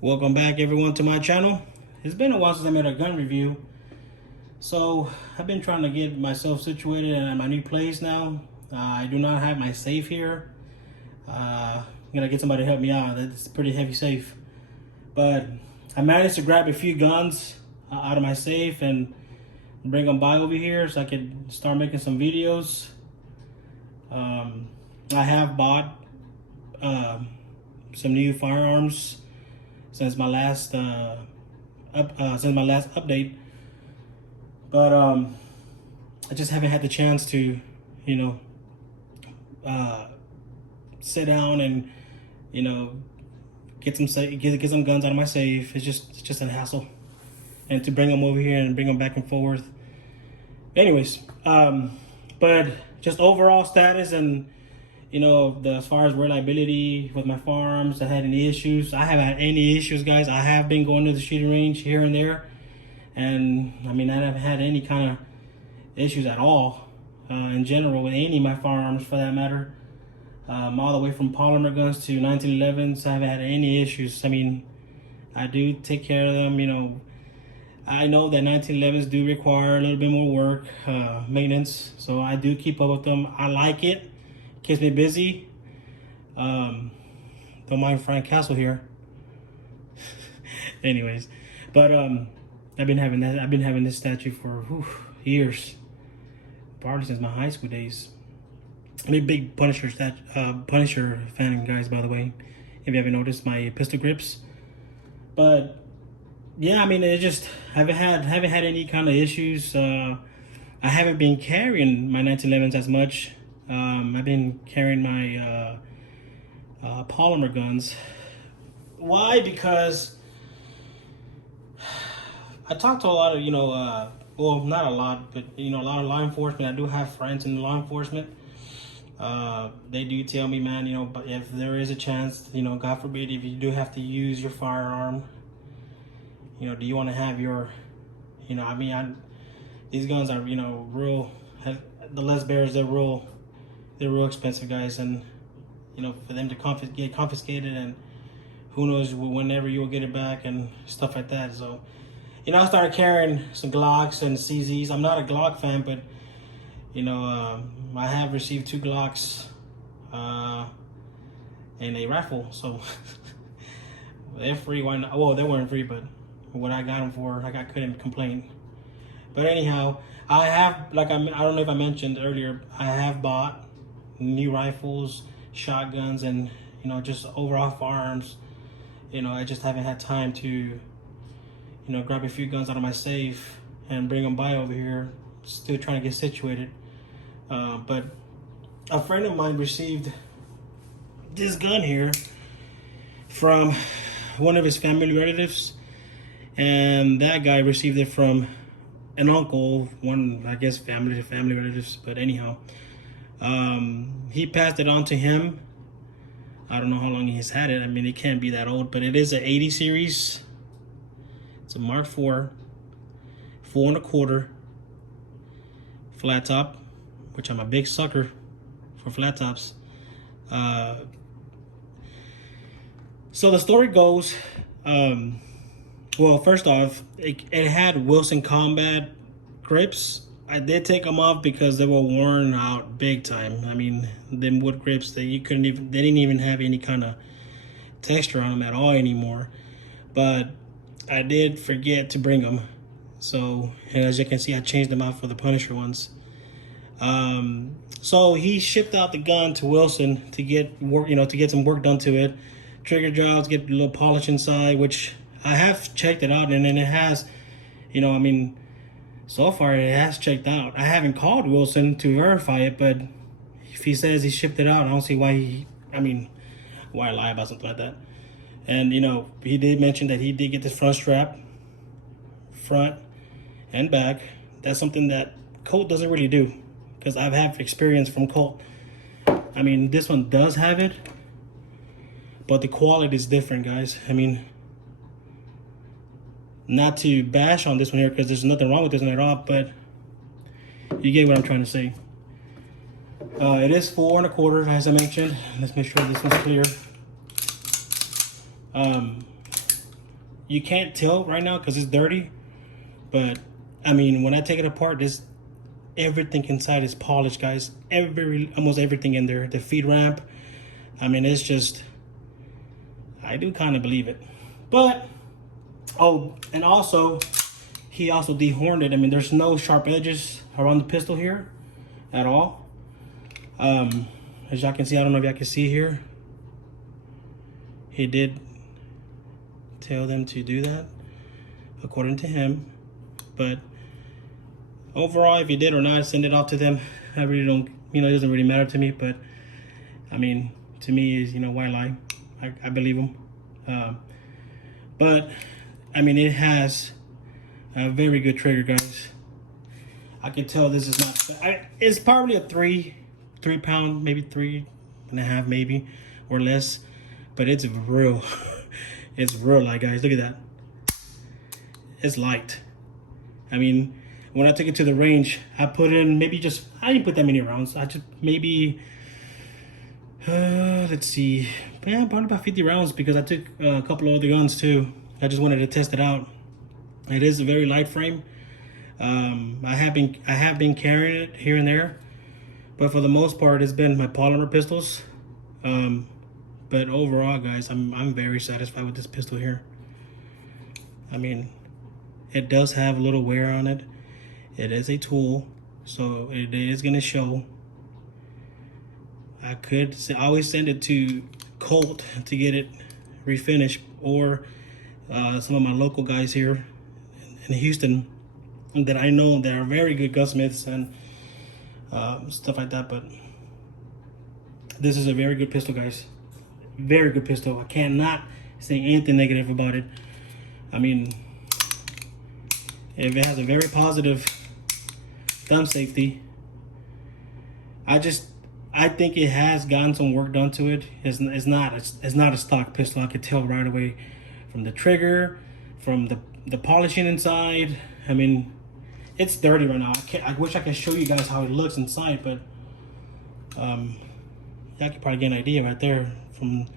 Welcome back everyone to my channel. It's been a while since I made a gun review. So I've been trying to get myself situated in my new place now. I do not have my safe here. I'm gonna get somebody to help me out. It's a pretty heavy safe. But I managed to grab a few guns out of my safe and bring them by over here so I could start making some videos. I have bought some new firearms since my last update, but I just haven't had the chance to, sit down and get some guns out of my safe. It's just a hassle, and to bring them over here and bring them back and forth. Anyways, but just overall status and as far as reliability with my firearms, I had any issues. I haven't had any issues, guys. I have been going to the shooting range here and there, and I haven't had any kind of issues at all in general with any of my firearms, for that matter. All the way from polymer guns to 1911s, I haven't had any issues. I do take care of them. I know that 1911s do require a little bit more work, maintenance, so I do keep up with them. I like it. Keeps me busy. Don't mind Frank Castle here. Anyways, but I've been having this statue for years, probably since my high school days. I'm a big Punisher fan, guys. By the way, if you haven't noticed my pistol grips, but yeah, it just haven't had any kind of issues. I haven't been carrying my 1911s as much. I've been carrying my polymer guns. Why? Because I talked to a lot of, well, not a lot, but a lot of law enforcement. I do have friends in law enforcement. They do tell me, man, but if there is a chance, God forbid, if you do have to use your firearm, do you want to have your, these guns are, real. The less bears, they're real expensive, guys, and for them to get confiscated, and who knows whenever you will get it back and stuff like that. So I started carrying some Glocks and CZs. I'm not a Glock fan, but I have received 2 Glocks and a rifle, so they're free. Why not? Well, they weren't free, but what I got them for, I couldn't complain. But anyhow, I have, I don't know if I mentioned earlier, I have bought new rifles, shotguns, and just overall firearms. I just haven't had time to grab a few guns out of my safe and bring them by over here. Still trying to get situated, but a friend of mine received this gun here from one of his family relatives, and that guy received it from an uncle, one, I guess, family relatives. But anyhow, he passed it on to him. I don't know how long he's had it. It can't be that old, but it is an 80 series. It's a Mark IV, 4 1/4 flat top, which I'm a big sucker for flat tops. So the story goes, well, first off, it had Wesson combat grips. I did take them off because they were worn out big time. Them wood grips, they didn't even have any kind of texture on them at all anymore. But I did forget to bring them. So, and as you can see, I changed them out for the Punisher ones. So he shipped out the gun to Wesson to get work, to get some work done to it. Trigger jobs, get a little polish inside, which I have checked it out, and then it has, so far it has checked out. I haven't called Wesson to verify it, but if he says he shipped it out, I don't see why why lie about something like that. And he did mention that he did get this front strap, front and back. That's something that Colt doesn't really do, because I've had experience from Colt. This one does have it, but the quality is different, guys. Not to bash on this one here, because there's nothing wrong with this one at all, but you get what I'm trying to say. It is 4 1/4, as I mentioned. Let's make sure this one's clear. you can't tell right now because it's dirty. But I mean, when I take it apart, everything inside is polished, guys. Almost everything in there. The feed ramp. I mean, it's just, I do kind of believe it. But oh, and also he also dehorned it. I mean, there's no sharp edges around the pistol here at all. As y'all can see, I don't know if y'all can see here. He did tell them to do that, according to him. But overall, if he did or not, send it off to them. I really don't, it doesn't really matter to me. But I mean, to me, is why lie? I believe him. But I mean, it has a very good trigger, guys. I can tell this is not. It's probably a 3 pound, maybe 3.5, maybe or less. But it's real. It's real light, guys. Look at that. It's light. I mean, when I took it to the range, I put in maybe I didn't put that many rounds. I just maybe, let's see, yeah, probably about 50 rounds because I took a couple of other guns too. I just wanted to test it out. It is a very light frame. I have been carrying it here and there, but for the most part, it's been my polymer pistols. But overall, guys, I'm very satisfied with this pistol here. I mean, it does have a little wear on it. It is a tool, so it is gonna show. I always send it to Colt to get it refinished, or some of my local guys here in Houston that I know that are very good gunsmiths and stuff like that. But this is a very good pistol, guys. Very good pistol. I cannot say anything negative about it. I mean, if it has a very positive thumb safety, I think it has gotten some work done to it. It's not a stock pistol. I could tell right away from the trigger, from the polishing inside. I mean, it's dirty right now. I wish I could show you guys how it looks inside, but y'all can probably get an idea right there. From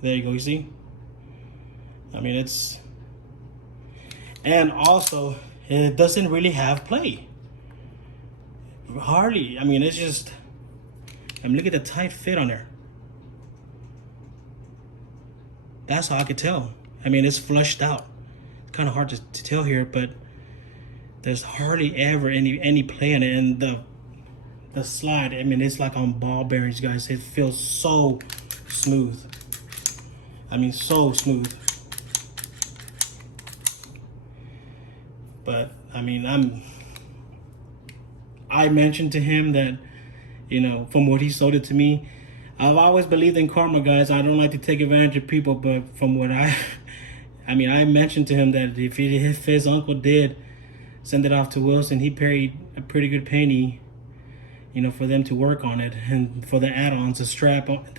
there you go, you see? I mean, and also it doesn't really have play. Hardly. I mean, it's just, look at the tight fit on there. That's how I could tell. I mean, it's flushed out. It's kind of hard to tell here, but there's hardly ever any play in it. And the slide, I mean, it's like on ball bearings, guys. It feels so smooth. I mean, so smooth. But I mean, I mentioned to him that, from what he sold it to me, I've always believed in karma, guys. I don't like to take advantage of people, but from what I mentioned to him that if his uncle did send it off to Wesson, he paid a pretty good penny, for them to work on it, and for the add-ons, the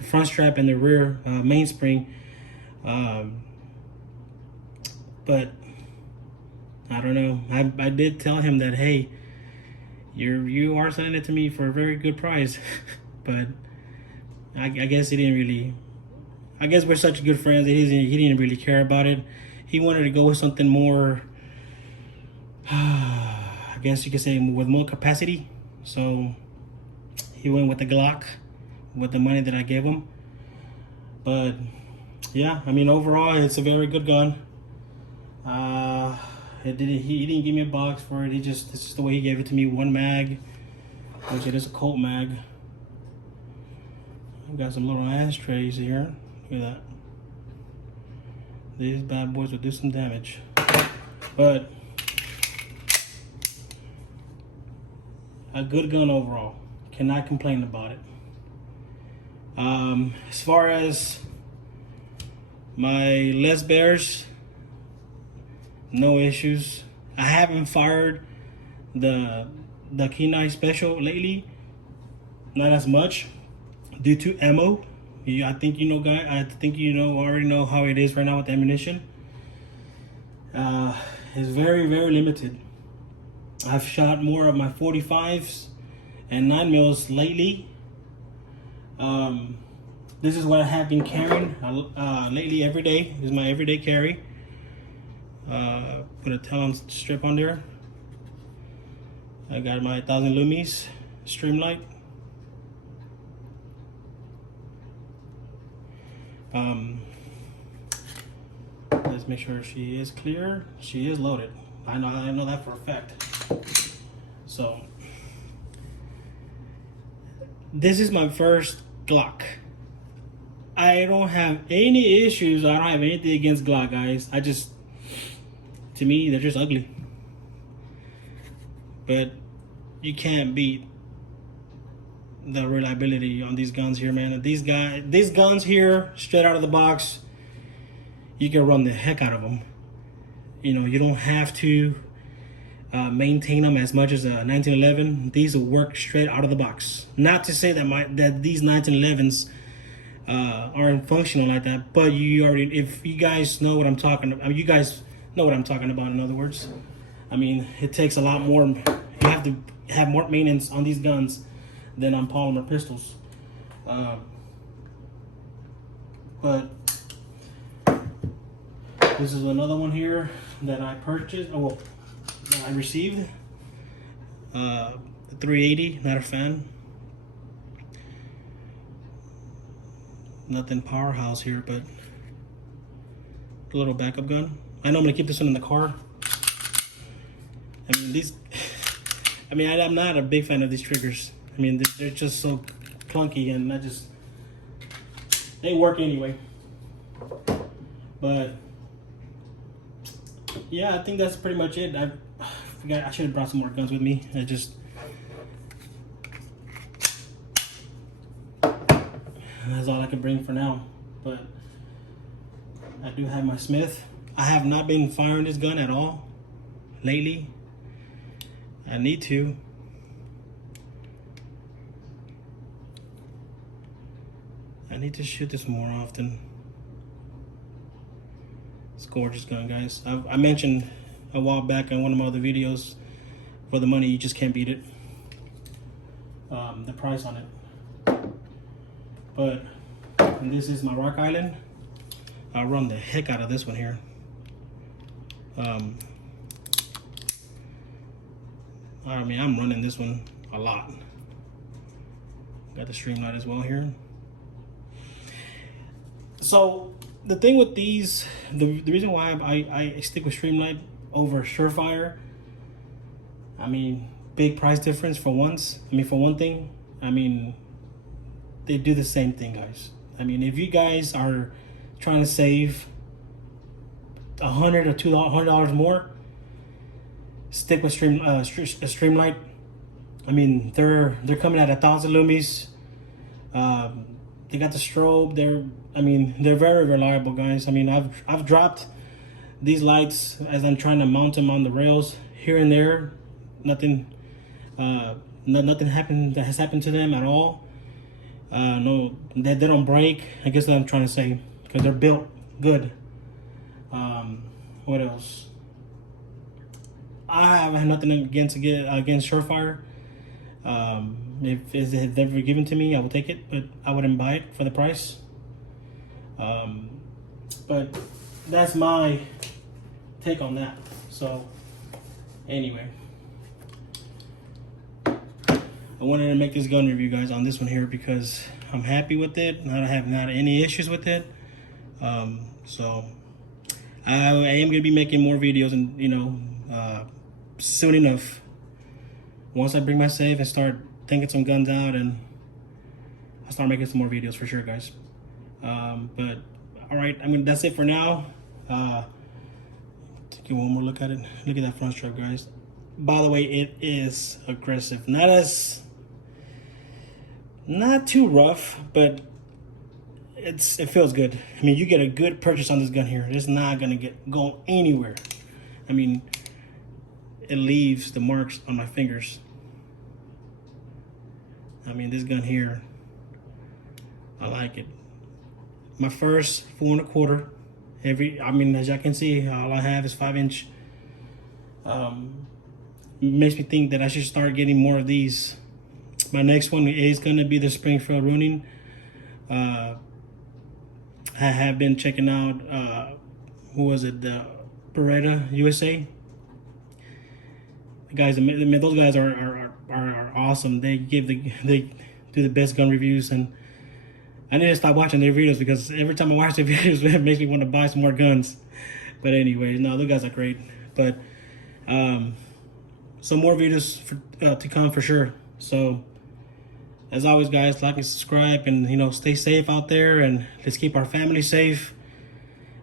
front strap and the rear mainspring. But I don't know. I did tell him that, hey, you are selling it to me for a very good price. But I guess he didn't really. I guess we're such good friends that he didn't really care about it. He wanted to go with something more, I guess you could say, with more capacity. So he went with the Glock with the money that I gave him. But yeah, I mean, overall, it's a very good gun. He didn't give me a box for it. This is the way he gave it to me. One mag, which it is a Colt mag. We got some little ashtrays here. Look at that. These bad boys will do some damage. But a good gun overall. Cannot complain about it. As far as my less baers, no issues. I haven't fired the Kenai Special lately, not as much, due to ammo. I think already know how it is right now with ammunition. It's very, very limited. I've shot more of my 45s and 9mm lately. This is what I have been carrying lately every day. This is my everyday carry. Put a talon strip on there. I got my 1000 lumis stream light. Let's make sure she is clear. She is loaded. I know that for a fact. So this is my first Glock. I don't have any issues. I don't have anything against Glock, guys. To me, they're just ugly. But you can't beat the reliability on these guns here, man. These guns here, straight out of the box, you can run the heck out of them. You know, you don't have to maintain them as much as a 1911. These will work straight out of the box. Not to say that these 1911s aren't functional like that, but if you guys know what I'm talking about, you guys know what I'm talking about. In other words, I mean, it takes a lot more. You have to have more maintenance on these guns than on polymer pistols. But this is another one here that I purchased. Oh, well, that I received. 380. Not a fan. Nothing powerhouse here, but a little backup gun. I know I'm gonna keep this one in the car. I mean, I'm not a big fan of these triggers. I mean, they're just so clunky, and they work anyway. But yeah, I think that's pretty much it. I forgot I should have brought some more guns with me. That's all I can bring for now. But I do have my Smith. I have not been firing this gun at all lately. I need to. I need to shoot this more often. It's a gorgeous gun, guys. I mentioned a while back in one of my other videos, for the money, you just can't beat it. The price on it. But this is my Rock Island. I'll run the heck out of this one here. I mean, I'm running this one a lot. Got the streamlight as well here. So the thing with these, the reason why I stick with streamlight over Surefire, I mean, big price difference for once. I mean, for one thing, I mean, they do the same thing, guys. I mean, if you guys are trying to save $100 or $200 more, stick with Streamlight. I mean, they're coming at 1,000 lumis. They got the strobe. They're very reliable, guys. I mean, I've dropped these lights as I'm trying to mount them on the rails here and there. Nothing has happened to them at all. No, they don't break. I guess what I'm trying to say, because they're built good. What else? I have nothing against Surefire. If it's ever given to me, I will take it, but I wouldn't buy it for the price. But that's my take on that. So anyway, I wanted to make this gun review, guys, on this one here because I'm happy with it. I have not any issues with it. So I am gonna be making more videos, and soon enough, once I bring my safe and start thinking some guns out, and I'll start making some more videos for sure, guys. But all right, that's it for now. Take one more look at it. Look at that front strap, guys. By the way, it is aggressive. Not too rough, but it feels good. I mean, you get a good purchase on this gun here. It's not gonna go anywhere. I mean, it leaves the marks on my fingers. I mean, this gun here, I like it. My first 4 1/4. As y'all can see, all I have is 5-inch. Makes me think that I should start getting more of these. My next one is gonna be the Springfield Running. I have been checking out, who was it? Beretta USA. The guys, those guys are awesome. They do the best gun reviews, and I need to stop watching their videos because every time I watch their videos, it makes me want to buy some more guns. But anyways, no, those guys are great. But some more videos to come for sure. So as always, guys, like and subscribe, and stay safe out there, and let's keep our family safe.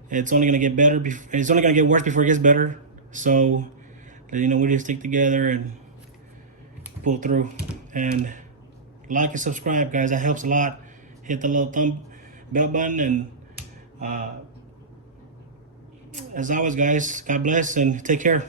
It's only gonna get better. It's only gonna get worse before it gets better. So we just stick together and pull through. And like and subscribe, guys. That helps a lot. Hit the little bell button, and as always, guys, God bless and take care.